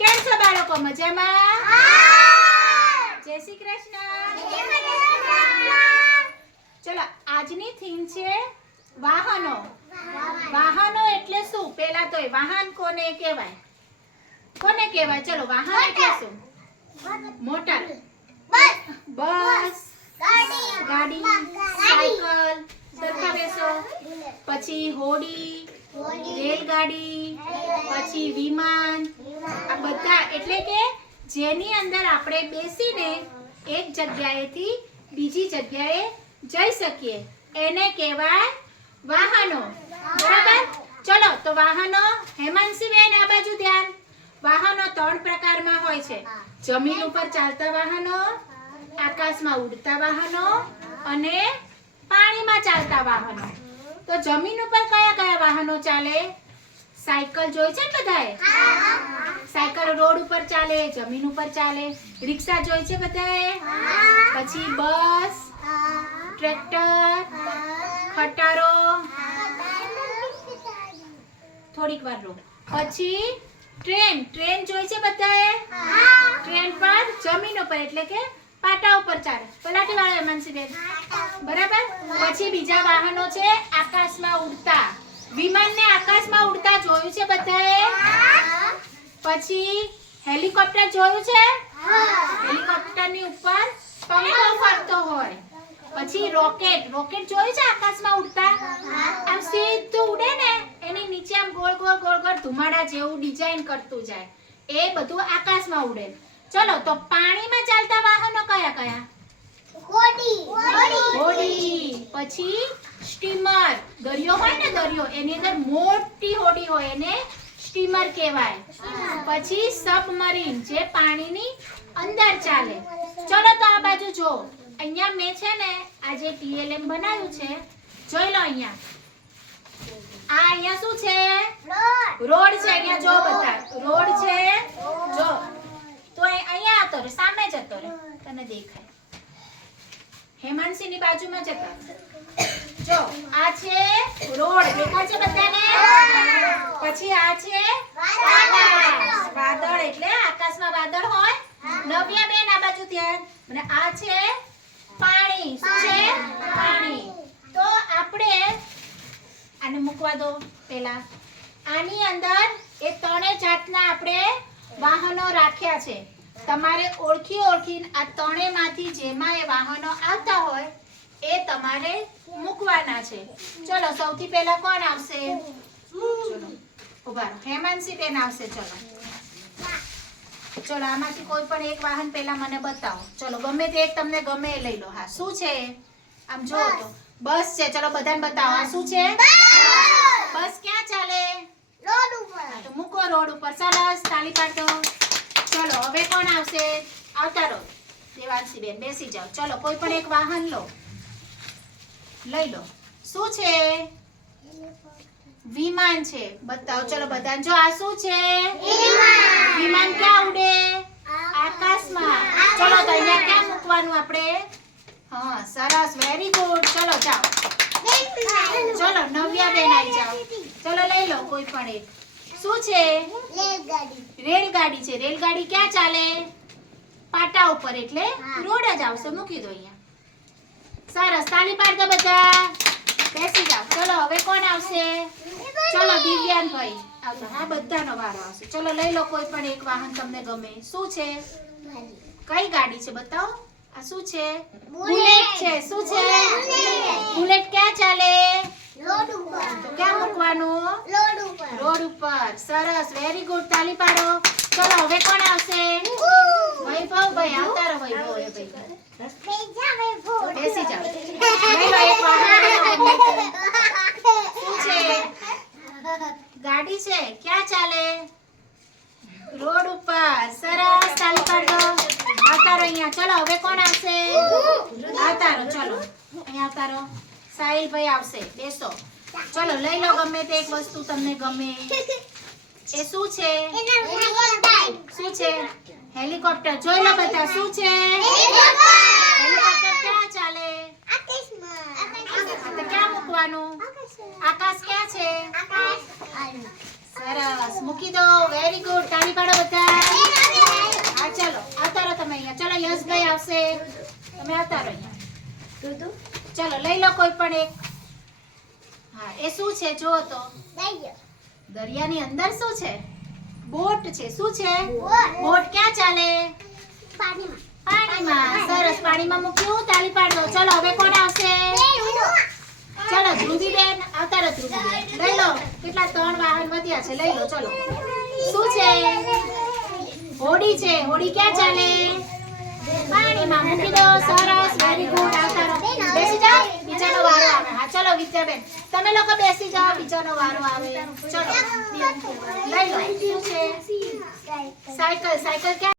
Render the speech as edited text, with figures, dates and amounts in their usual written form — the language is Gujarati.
કેમ છો બાળકો? મજામાં? જય શ્રી કૃષ્ણ. ચલો આજની થીમ છે વાહનો. વાહનો એટલે શું? પહેલા તો વાહન કોને કહેવાય? કોને કહેવાય? ચલો વાહન એટલે શું? મોટર, બસ, ગાડી, સાયકલ, સરખા બેસો, પછી હોડી, રેલગાડી, પછી વિમાન, આ બધા એટલે કે જેની અંદર આપણે બેસીને એક જગ્યાએથી બીજી જગ્યાએ જઈ શકીએ એને કહેવાય વાહનો. બરાબર? ચલો તો વાહનો, હેમાંશી બેન આ બાજુ ધ્યાન. વાહનો 3 પ્રકારમાં હોય છે. જમીન ઉપર ચાલતા વાહનો, આકાશમાં ઉડતા વાહનો અને પાણીમાં ચાલતા વાહનો. તો જમીન ઉપર કયા કયા વાહનો ચાલે? સાયકલ જોઈ છે બધાએ? સાયકલ રોડ ઉપર ચાલે, જમીન ઉપર ચાલે. રિક્ષા જોઈ છે બધાએ? પછી બસ, ટ્રેક્ટર, ખટારો, થોડીક વાર રો. પછી ટ્રેન જોઈ છે બધાએ? ટ્રેન પર જમીન ઉપર એટલે કે પાટા ઉપર ચાલે. પલાટી વાળા માનસીબેન. બરાબર? પછી બીજા વાહનો છે આકાશમાં ઉડતા. વિમાનને આકાશમાં ઉડતા જોયું છે બધાએ? પછી હેલિકોપ્ટર જોયું છે? હેલિકોપ્ટરની ઉપર પંખો ફરતો હોય. પછી રોકેટ જોયું છે આકાશમાં ઉડતા? આમ સીધું ઉડે ને એની નીચે આમ ગોળ ગોળ ધુમાડા જેવું ડિઝાઇન કરતું જાય. એ બધું આકાશમાં ઉડે. ચલો તો પાણીમાં ચાલતા વાહનો કયા કયા? હોડી, પછી સ્ટીમર. દરિયો હોય ને, દરિયો એની અંદર મોટી હોડી હોય એને સ્ટીમર કહેવાય. પછી સબમરીન જે પાણીની અંદર ચાલે. ચલો તો આ બાજુ જો. અહીંયા મેં છે ને આ જે TLM બનાવ્યું છે જોઈ લો. અહીંયા આ અહીંયા શું છે? રોડ છે. અહીંયા જો બધા રોડ છે. જો તો અહીંયા આવતો રે, સામે જતો રે, તને દેખાય. હેમાંશીની બાજુમાં જતા. જો આ છે રોડ, દેખાય છે બધાને? પછી આ છે આકાશ. વાદળ એટલે આકાશમાં વાદળ હોય. નવ્યા બેન આ બાજુ ધ્યાન. અને આ છે પાણી. શું છે? પાણી. તો આપણે આને મૂકવા દો પહેલા. આની અંદર એ 3 જાતના આપણે વાહનો રાખ્યા છે. તમારે ઓળખીને આ 3 માંથી જેમાં એ વાહનો આવતા હોય એ તમારે મૂકવાના છે. ચલો સૌથી પહેલા કોણ આવશે? ચલો ઉભા રહો. હેમાંશી બેન આવશે. ચલો આમાંથી કોઈ પણ એક વાહન પહેલા મને બતાવો. ચલો ગમે તે એક તમને ગમે એ લઈ લો. હા શું છે? આમ જો તો બસ છે. ચલો બધાને બતાવો. આ શું છે? બસ ક્યાં ચાલે? રોડ ઉપર. તો મૂકો રોડ ઉપર. સરસ, તાળી પાડો. ચલો હવે કોણ આવશે? આવતા રહો. દેવાંશી બેન બેસી જાઓ. ચલો કોઈ પણ એક વાહન લો, લઈ લો. શું છે? વિમાન છે. બતાવો. ચલો બધાને. જો આ શું છે? વિમાન ક્યાં ઉડે? આકાશમાં. ચલો તો અહીંયા ક્યાં મૂકવાનું આપણે? હા સરસ, વેરી ગુડ. ચલો જાઓ. ચલો નવ્યા બેન આવી જાઓ. ચલો લઈ લો કોઈ પણ એક. શું છે? રેલગાડી છે. રેલગાડી ક્યાં ચાલે? પાટા ઉપર એટલે રોડ જ આવશે. મૂકી દો અહીંયા. સરસ, તાળી પાડો બધા. બેસી જાઓ. ચલો હવે કોણ આવશે? ચલો દિવ્યાનભાઈ આવતો. હા બધાનો વારો આવશે. ચલો લઈ લો કોઈ પણ એક વાહન તમને ગમે. શું છે? કઈ ગાડી છે બતાવો. આ શું છે? બુલેટ છે. શું છે? બુલેટ ક્યાં ચાલે? રોડ ઉપર. તો ક્યાં મૂકવાનું? રોડ ઉપર. સરસ, વેરી ગુડ. તાળી પાડો. ચલો હવે કોણ આવશે? વૈભવભાઈ આવતા રહો. વૈભવભાઈ બેસી જાઓ. લઈ લો એક વાહન. શું છે? ગાડી છે. ક્યાં ચાલે? રોડ ઉપર. સરસ, તાળી પાડો. આવતા રહો અહીંયા. ચલો હવે કોણ આવશે? આવતા રહો. ચલો અહીંયા આવતા રહો. સાહિલભાઈ આવશે. બેસો. ચલો લઈ લો ગમે તે એક વસ્તુ તમને ગમે. એ શું છે? શું છે? હેલિકોપ્ટર. જોઈ લો બધા. શું છે? હેલિકોપ્ટર ક્યાં ચાલે? આકાશમાં. ક્યાં મૂકવાનું? આકાશ ક્યાં છે? સરસ, મૂકી દો. Very good. તાળી પાડો બધા. હર્ષભાઈ આવશે. તમે આવતા રહો અહીંયા. ચલો લઈ લો કોઈ પણ એક. હા એ શું છે જુઓ તો. દરિયાની અંદર શું છે? બોટ છે. શું છે? બોટ ક્યાં ચાલે? પાણીમાં. સરસ, પાણીમાં મૂક્યું. તાળી પાડો. ચલો હવે કોણ આવશે? ચલો ધ્રુવીબેન આવતા રહો. ધ્રુવીબેન લઈ લો. કેટલા 3 વાહન વધ્યા છે. લઈ લો. ચલો શું છે? હોડી છે. હોડી ક્યાં ચાલે? પાણીમાં મૂકી દો. સરસ, વેરી ગુડ. આવતા રહો. બેસી જાઓ. બીજાનો વારો આવે. હા ચલો વિદ્યાબેન તમે લોકો બેસી જાઓ. બીજાનો વારો આવે. ચલો લઈ લો. શું છે? સાયકલ. સાયકલ ક્યાં